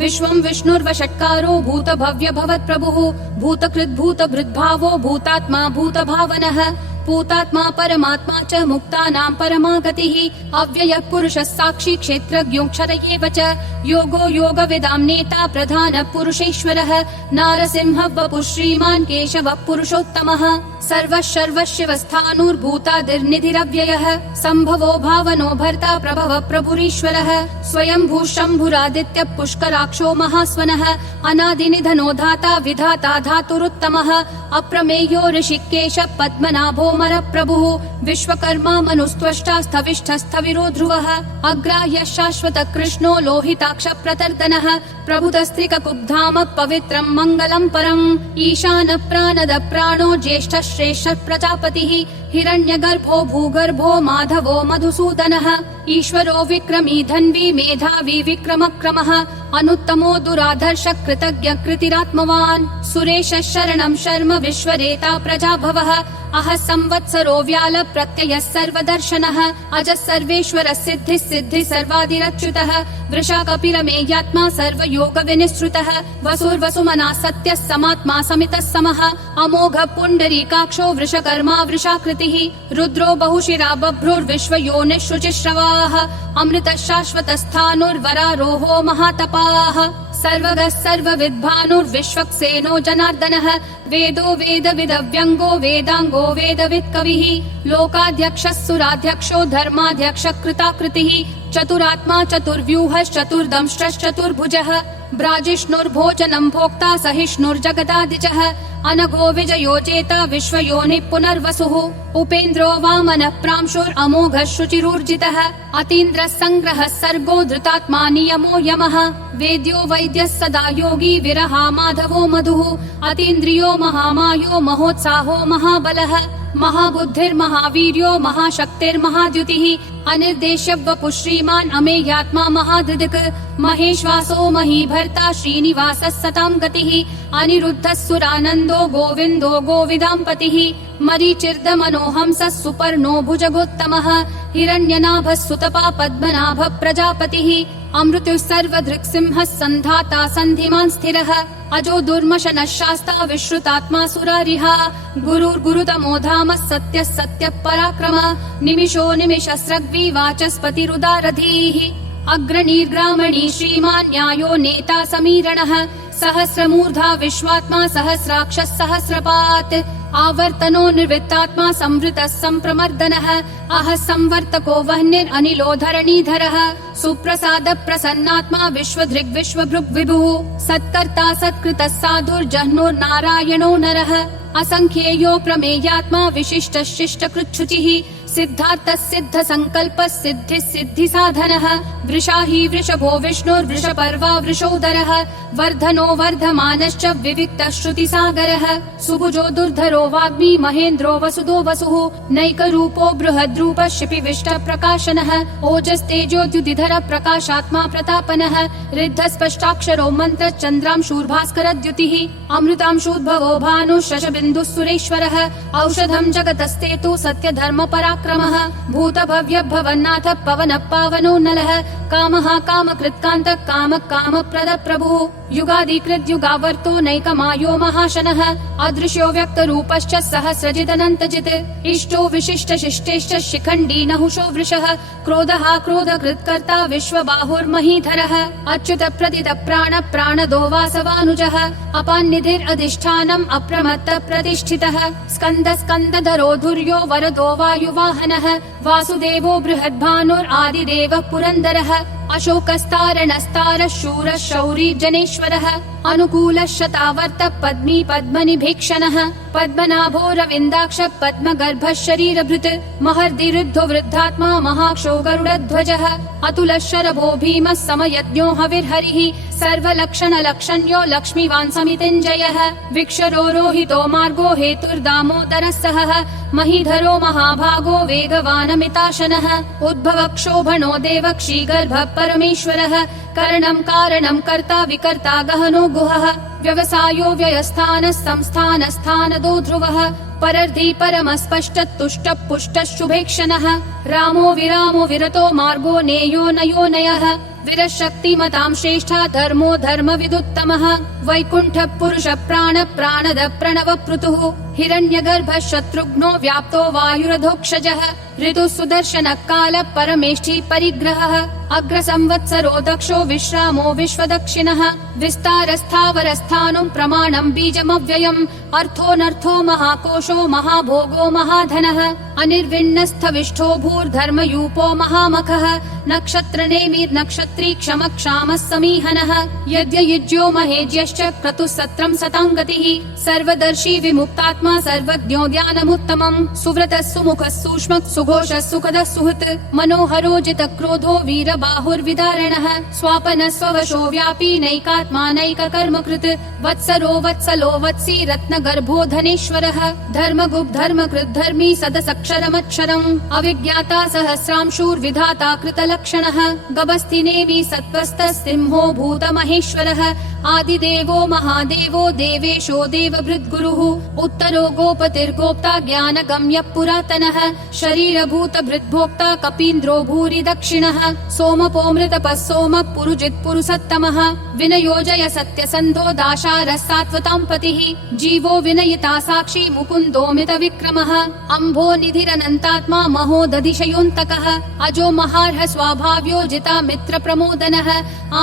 विश्वं विष्णुर्वषट्कारो भूतभव्य भवत्प्रभुः भूतकृद्भूतभृद्भावो भूतात्मा भूतभावनः भूतात्मा परमात्मा च मुक्तानां परमा गतिः अव्ययः पुरुषः साक्षी क्षेत्रज्ञोऽक्षर एव च योगो योगविदां नेता प्रधानः पुरुषेश्वरः नारसिंहः वपुः श्रीमान् केशवः पुरुषोत्तमः सर्वः सर्वशिवस्थाणुर्भूतादिर्निधिरव्ययः सम्भवो भावनो भर्ता प्रभवः प्रभुरीश्वरः स्वयंभू शम्भुरादित्यः पुष्कराक्षो महास्वनः अनादिनिधनो धाता विधाता धातुरुत्तमः अप्रमेयो ऋषिकेशः पद्मनाभो प्रभुः विश्वकर्मा मनुस्त्वष्टा स्थविष्ठस्थविरो ध्रुवः अग्राह्यः शाश्वत कृष्णो लोहिताक्ष प्रतर्दनः प्रभुतस्त्रिककुब्धाम पवित्रम् मङ्गलम् परम् ईशान प्राणद प्राणो ज्येष्ठः श्रेष्ठः प्रजापतिः हिरण्यगर्भो भूगर्भो माधवो मधुसूदनः ईश्वरो विक्रमी धन्वी मेधावी विक्रमक्रमः अनुत्तमो दुराधर्ष कृतज्ञ कृतिरात्मवान् सुरेशः शरणं शर्म विश्वरेता प्रजाभवः अह संवत्सरो व्याल प्रत्ययः सर्वदर्शनः अजः सर्वेश्वरः सिद्धिः सिद्धिः सर्वादिरच्युतः वृषा कपिरमेयात्मा सर्वयोग विनिसृतः वसुर्वसुमना सत्यः समात्मा समितः समः अमोघ पुण्डरीकाक्षो वृषकर्मा वृषाकृतिः रुद्रो बहुशिरा बभ्रुर्विश्वयोनिः शुचिश्रवाः अमृतः शाश्वतस्थाणुर्वरारोहो महातपाः सर्वगः सर्वविद्भानुर्विश्वक्सेनो जनार्दनः वेदो वेदविदव्यङ्गो वेदाङ्गो वेदवित् कविः लोकाध्यक्षः सुराध्यक्षो धर्माध्यक्षः कृताकृतिः चतुरात्मा चतुर्व्यूहश्चतुर्दंष्ट्रश्चतुर्भुजः ब्राजिष्णुर्भोजनं भोक्ता सहिष्णुर्जगदादिजः अनघो विजयो जेता विश्वयोनिः पुनर्वसुः उपेन्द्रो वामनः प्रांशुरमोघः शुचिरूर्जितः अतीन्द्रः सङ्ग्रहः सर्गो धृतात्मा नियमो यमः वेद्यो वैद्यः सदा योगी विरहा माधवो मधुः अतीन्द्रियो महामायो महोत्साहो महाबलः महाबुद्धिर्महावीर्यो महाशक्तिर्महाद्युतिः अनिर्देश्य वपुः श्रीमान् अमेयात्मा महादृक् महेश्वासो महीभर्ता श्रीनिवासः सतां गतिः अनिरुद्धः सुरानन्दो गोविन्दो गोविदाम्पतिः मरीचिर्दमनोहंसः सुपर्णो भुजगोत्तमः हिरण्यनाभः सुतपा पद्मनाभः प्रजापतिः अमृतुः सर्वधृक्सिंहः सन्धाता सन्धिमान् स्थिरः अजो दुर्मशनः शास्ता विश्रुतात्मा सुरारिः गुरुर्गुरुतमो धामः सत्यः सत्यः पराक्रमः निमिषो निमिषस्रग्वी वाचस्पतिरुदारधीः अग्रणीर्ग्रामणी श्रीमान् न्यायो नेता समीरणः सहस्रमूर्धा विश्वात्मा सहस्राक्षः सहस्रपात् आवर्तनो निर्वृत्तात्मा संवृतः सम्प्रमर्दनः अह संवर्तको वह्निरनिलो धरणीधरः सुप्रसाद प्रसन्नात्मा विश्वधृग् विश्वभृग् विभुः सत्कर्ता सत्कृतः साधुर्जह्नुर्नारायणो नरः असंख्येयो प्रमेयात्मा विशिष्टः शिष्टकृच्छुचिः सिद्धार्थः सिद्ध संकल्पः सिद्धिः सिद्धि साधनः वृषाही वृषभो विष्णुर्वृषपर्वा वृषोदरः वर्धनो वर्धमानश्च विविक्तः श्रुतिसागरः सुभुजो दुर्धरो वाग्मी महेन्द्रो वसुदो वसुः नैकरूपो बृहद्रूपः शिपिविष्ट प्रकाशनः ओजस्तेजोद्युतिधर प्रकाशात्मा प्रतापनः ऋद्धस्पष्टाक्षरो मन्त्र चन्द्रांशूर्भास्करद्युतिः अमृतांशूद्भवो भानुः शशबिन्दुः सुरेश्वरः औषधं जगतस्तेतु सत्यधर्म पराक्रमः भूतभव्य भवन्नाथ पवनः पावनो नलः कामः कामकृत्कान्तः कामः कामप्रद प्रभुः युगादिकृत् युगावर्तो नैकमायो महाशनः अदृश्यो व्यक्तरूपश्च सहस्रजिदनन्तजित् इष्टो विशिष्ट शिष्टेश्च शिखण्डी नहुषो वृषः क्रोधः क्रोधकृत्कर्ता विश्वबाहुर्महीधरः अच्युत प्रदित प्राण प्राणदो वासवानुजः अपान्निधिरधिष्ठानम् अप्रमत्त प्रतिष्ठितः स्कन्द स्कन्दधरो धुर्यो वरदो वायुवाहनः वासुदेवो बृहद्भानुरादिदेवः पुरन्दरः अशोकस्तारणस्तारः शूरः शौरी जनेश्वरः अनुकूलः शतावर्त पद्मी पद्मनिभीक्षणः पद्मनाभो रविन्दाक्ष पद्मगर्भः शरीरभृत् महर्दिरुद्धो वृद्धात्मा महाक्षो गरुडध्वजः अतुलः शरभो भीमः समयज्ञो हविर्हरिः सर्वलक्षणलक्षण्यो लक्ष्मीवान् समितिञ्जयः विक्षरो रोहितो मार्गो हेतुर्दामोदरः सहः महीधरो महाभागो वेगवानमिताशनः उद्भव क्षोभणो देवक्षीगर्भः परमेश्वरः करणं कारणं कर्ता विकर्ता गहनो गुहः व्यवसायो व्ययस्थानः संस्थानस्थानदो ध्रुवः परर्धि परमस्पष्टतुष्ट पुष्ट शुभेक्षणः रामो विरामो विरतो मार्गो नेयो नयो नयः विरशक्तिमतां श्रेष्ठा धर्मो धर्म विदुत्तमः वैकुण्ठ पुरुष प्राण प्राणद प्रणव पृथुः हिरण्यगर्भ शत्रुघ्नो व्याप्तो वायुरधोक्षजः ऋतु सुदर्शन काल परमेष्ठी परिग्रहः अग्र संवत्सरो दक्षो विश्रामो विश्वदक्षिणः विस्तारस्थावरस्थानं प्रमाणं बीजमव्ययम् अर्थोऽनर्थो महाकोशो महाभोगो महाधनः अनिर्विण्णस्थविष्ठो भूर्धर्मयूपो महामखः नक्षत्रनेमिर्नक्षत्री क्षमक्षामः समीहनः यद्ययुज्यो महेज्यश्च क्रतुः सत्रं सताङ्गतिः सर्वदर्शी विमुक्तात्मा सर्वज्ञो ध्यानमुत्तमम् सुव्रतः सुमुखः सूक्ष्मः सुघोषः सुखदः सुहृत् मनोहरो जितक्रोधो वीरबाहुर्विदारणः स्वापनः स्ववशो व्यापी नैकात्मा नैककर्मकृत् वत्सरो वत्सलो वत्सी रत्नगर्भो धनेश्वरः धर्मगुप् धर्मकृत् धर्मी सदसक्षरमक्षरम् अविज्ञाता सहस्रांशूर्विधाता कृतलक्षणः गभस्तिनेमि सत्त्वस्थः सिंहो भूतमहेश्वरः आदिदेवो महादेवो देवेशो देवभृद्गुरुः उत्तरो गोपतिर्गोप्ता ज्ञानगम्यः पुरातनः शरीरभूतभृद्भोक्ता कपीन्द्रो भूरि दक्षिणः सोमपोऽमृतपः सोमः पुरुजित् पुरुषोत्तमः विनयोजय सत्यसन्धो दाशारः सात्वतां पतिः जीवो विनयिता साक्षी मुकुन्दोमित विक्रमः अम्भो निधिरनन्तात्मा महोदधिशयोऽन्तकः अजो महार्ह स्वाभाव्यो जिता मित्र प्रमोदनः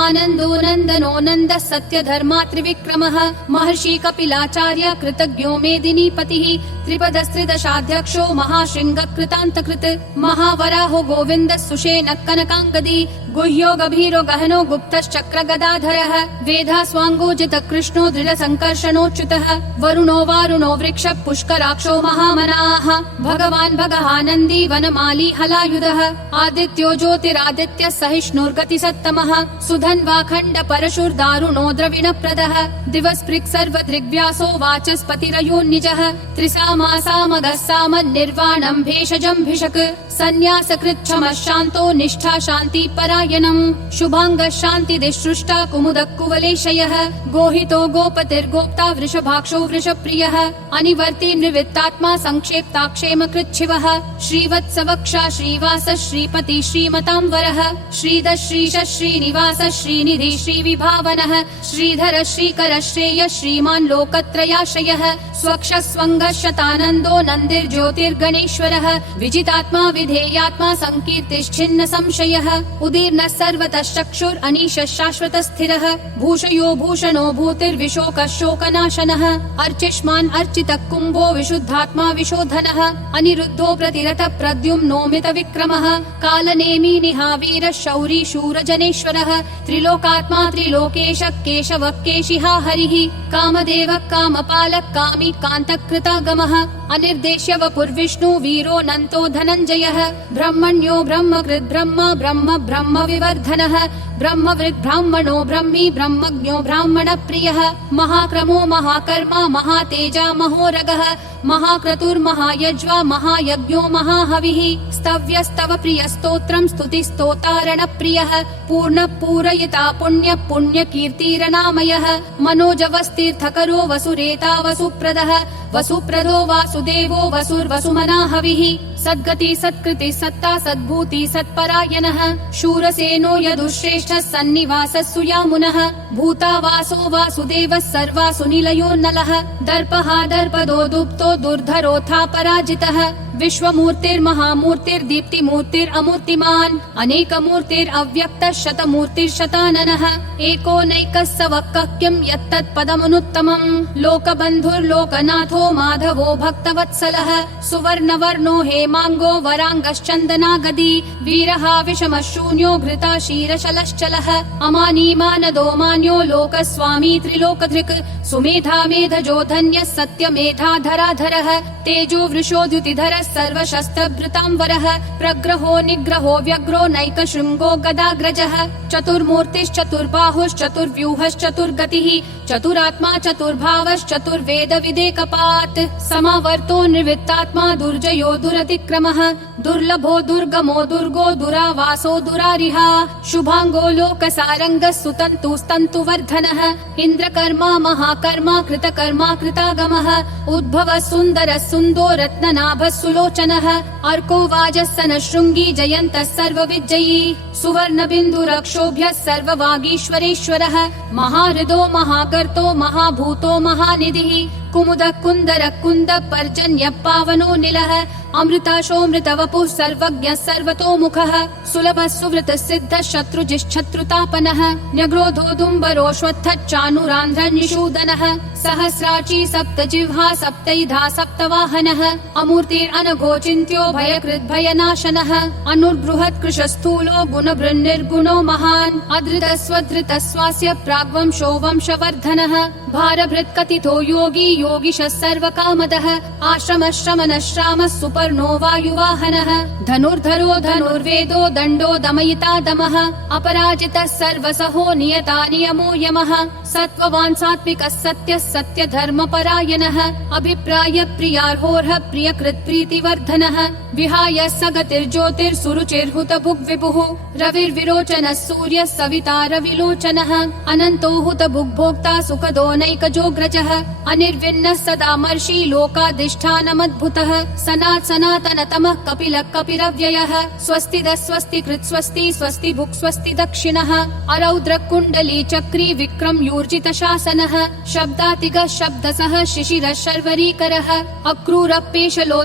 आनन्दो नन्दनो नन्दः सत्यधर्मा त्रिविक्रमः महर्षि कपिलाचार्य कृतज्ञो मेदिनीपतिः त्रिपदस्त्रिदशाध्यक्षो महाशृङ्ग कृतान्तकृत् महावराहो गोविन्दः सुषेणः कनकाङ्गदी गुह्यो गभीरो गहनो गुप्तश्चक्र गदाधरः वेधास्वाङ्गोजित कृष्णो दृढ संकर्षणोच्युतः वरुणो वारुणो वृक्ष पुष्कराक्षो महामनाः भगवान् भगहानन्दी वनमाली हलायुधः आदित्यो ज्योतिरादित्य सहिष्णुर्गति सत्तमः सुधन्वाखण्ड परशुर्दारुणो द्रविणप्रदः दिवस्पृक् सर्वदृग्व्यासो वाचस्पतिरयोन्निजः त्रिसामासामगः सामन्निर्वाणं भेषजं भिषक् सन्न्यासकृच्छमः शान्तो निष्ठा शान्ति परायणम् शुभाङ्गः शान्तिदिसृष्टा कुमुदः कुवलेशयः गोहितो गोपतिर्गोप्ता वृषभाक्षो वृषप्रियः अनिवर्ति निवृत्तात्मा संक्षेप्ताक्षेम कृच्छिवः श्रीवत्सवक्षा श्रीवास श्रीपति श्रीमतां वरः श्रीधः श्रीश श्रीनिवास श्रीनिधि श्रीविभावनः श्रीधर श्रीकर श्रेय श्रीमान् लोकत्रयाश्रयः स्वक्ष स्वङ्गः शतानन्दो नन्दिर्ज्योतिर्गणेश्वरः विजितात्मा विधेयात्मा संकीर्तिश्छिन्न संशयः उदीर्णः सर्वतः चक्षुर् अनीशः शाश्वतः स्थिरः भूषयो भूषणो भूतिर्विशोकः शोकनाशनः अर्चिष्मान् अर्चितः कुम्भो विशुद्धात्मा विशोधनः अनिरुद्धो प्रतिरतः प्रद्युम्नोमित विक्रमः कालनेमी निहावीरः शौरी शूरजनेश्वरः त्रिलोकात्मा त्रिलोकेशः केशवः केशिहा हरिः कामदेवः कामपालः कामी कान्तकृतागमः अनिर्देश्य वपुर्विष्णु वीरो नन्तो धनञ्जयः ब्रह्मण्यो ब्रह्मकृद् ब्रह्म ब्रह्म ब्रह्म विवर्धनः ब्रह्मवृद् ब्राह्मणो ब्रह्मी ब्रह्मज्ञो ब्राह्मण प्रियः महाक्रमो महाकर्मा महातेजा महोरगः महाक्रतुर्महायज्वा महायज्ञो महाहविः स्तव्यस्तव प्रियस्तोत्रं स्तुतिस्तोतारण प्रियः पूर्ण पूरयिता पुण्य पुण्य कीर्तिरनामयः मनोजवस्तीर्थकरो वसुरेता वसुप्रदः वसुप्रदो वासुदेवो वसुर्वसुमना हविः सद्गति सत्कृति सत्ता सद्भूति सत्परायणः शूरसेनो यदुश्रेष्ठः सन्निवासः सुयामुनः भूतावासो वासुदेवः सर्वासु निलयो नलः दर्पः दर्पदो दुप्तो दुर्धरोऽथा पराजितः विश्वमूर्तिर्महामूर्तिर्दीप्तिमूर्तिरमूर्तिमान् अनेकमूर्तिरव्यक्तः शतमूर्तिर्शताननः एकोनैकः स वक्कः किं यत्तत्पदमनुत्तमम् लोकबन्धुर्लोकनाथो माधवो भक्तवत्सलः सुवर्णवर्णो हेमाङ्गो वराङ्गश्चन्दनागदी वीरः विषमः शून्यो घृता क्षीरशलश्चलः अमानीमानदो मान्यो लोकस्वामी त्रिलोकधृक् सुमेधा मेधजो धन्यः सत्यमेधाधराधरः तेजो वृषोद्युतिधरः सर्वशस्त्रभृतांवरः प्रग्रहो निग्रहो व्यग्रो नैकशृङ्गो गदाग्रजः चतुर्मूर्तिश्चतुर्बाहुश्चतुर्व्यूहश्चतुर्गतिः चतुरात्मा चतुर्भावश्चतुर्वेद विदेकपात् समावर्तो निर्वृत्तात्मा दुर्जयो दुरतिक्रमः दुर्लभो दुर्गमो दुर्गो दुरावासो दुरारिहा शुभांगो लोकसारङ्गः सुतन्तुस्तन्तुवर्धनः इन्द्रकर्मा महाकर्मा कृतकर्मा कृतागमः उद्भवः सुन्दरः सुन्दो रत्ननाभः सुलोचनः अर्को वाजस्सनः शृङ्गी जयन्तः सर्वविजयी सुवर्णबिन्दुरक्षोभ्यः सर्ववागीश्वरेश्वरः महाहृदो महाकर्तो महाभूतो महानिधिः कुमुदः कुन्दरः कुन्दः पर्जन्यः पावनो निलः अमृताशोऽमृतवपुः सर्वज्ञः सर्वतोमुखः सुलभः सुवृतः सिद्धः शत्रुजिश्शत्रुतापनः न्यग्रोधोदुम्बरोऽश्वत्थश्चानुरान्ध्रनिषूदनः सहस्राची सप्तजिह्वा सप्तैधा सप्तवाहनः अमूर्तिरनघोचिन्त्यो भयकृद्भयनाशनः अनुर्बृहत्कृशस्थूलो गुणभृन्निर्गुणो महान् अधृतः स्वास्य प्राग्वंशो वंशवर्धनः भारभृत्कथितो योगी योगिशः सर्वकामदः आश्रमः श्रमणः श्रामः सुपर्णो वायुवाहनः धनुर्धरो धनुर्वेदो दण्डो दमयिता दमः अपराजितः सर्वसहो नियता नियमो यमः सत्त्ववान् सात्विकः सत्यः सत्यधर्मपरायणः अभिप्राय प्रियार्होर्ह प्रियकृत् प्रीतिवर्धनः विहाय सगतिर्ज्योतिर्सुरुचिर्हुतभुग्विभुः रविर्विरोचनः सूर्यः सविता रविलोचनः अनन्तो हुतभुग्भोक्ता सुखदो नैकजोग्रजः अनिर्विन्नः सदामर्षि लोकाधिष्ठानमद्भुतः सनातनतमः कपिलः कपिरव्ययः स्वस्तिदः स्वस्तिकृत् स्वस्ति स्वस्ति भुक् स्वस्ति दक्षिणः अरौद्रः कुण्डली चक्री विक्रम यूर्जित शासनः शब्दातिगः शब्दसः शिशिरः शर्वरीकरः अक्रूरः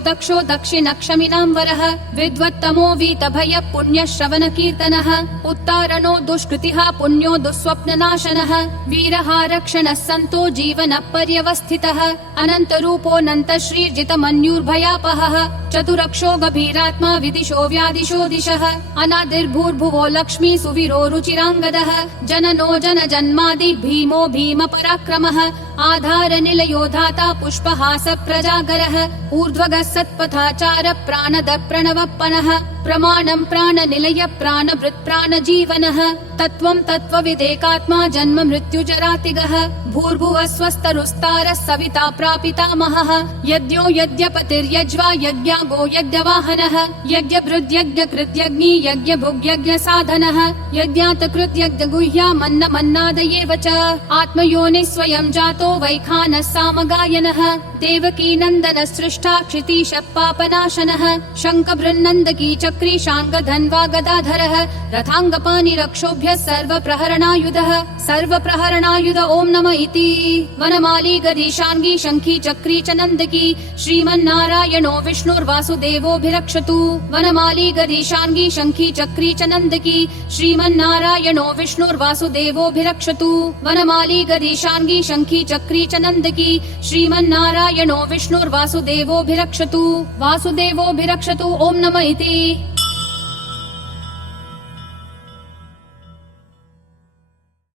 दक्षो दक्षिणक्षमिनाम्बरः विद्वत्तमो वीतभयः पुण्यश्रवण कीर्तनः उत्तारणो दुष्कृतिः पुण्यो दुःस्वप्ननाशनः वीरः रक्षणः सन्तो जीवनः पर्यवस्थितः अनन्तरूपोऽनन्त श्रीर्जितमन्युर्भयापहः चतुरक्षो गभीरात्मा विदिशो व्यादिशो दिशः अनादिर्भूर्भुवो लक्ष्मी सुवीरो रुचिराङ्गदः जननो जनजन्मादि भीमो भीम पराक्रमः आधार निलयो धाता पुष्पहास प्रजागरः ऊर्ध्वगः सत्पथाचार प्राणद प्रणवप्पनः प्रमाणं प्राणनिलय प्राणभृत् प्राणजीवनः तत्त्वं तत्त्वविदेकात्मा जन्म मृत्युजरातिगः भूर्भुवः स्वस्तरुस्तारः सविता प्रापितामहः यज्ञो यज्ञपतिर्यज्वा यज्ञागो यज्ञवाहनः यज्ञभृद्यज्ञकृत्यग्नि यज्ञभुग्यज्ञसाधनः यज्ञातकृत्यज्ञगुह्यामन्नमन्नादयेव च आत्मयोनिः स्वयं जातो वैखानः सामगायनः देवकी नन्दनः सृष्टा क्षितीशः पापनाशनः शङ्खबृन्नन्दकी चक्री शाङ्गधन्वा गदाधरः रथाङ्गपाणिरक्षोभ्यः सर्वप्रहरणायुध ॐ नमः इति वनमाली गदीशाङ्गी शङ्खी चक्री च नन्दकी श्रीमन्नारायणो विष्णुर्वासुदेवोऽभिरक्षतु वनमाली गदीशाङ्गी शङ्खी चक्री च नन्दकी श्रीमन्नारायणो विष्णुर्वासुदेवोऽभिरक्षतु वनमाली गदीशाङ्गी शङ्खी चक्री च नन्दकी श्रीमन्नारायणो विष्णुर्वासुदेवोऽभिरक्षतु वासुदेवोऽभिरक्षतु ॐ नमः इति।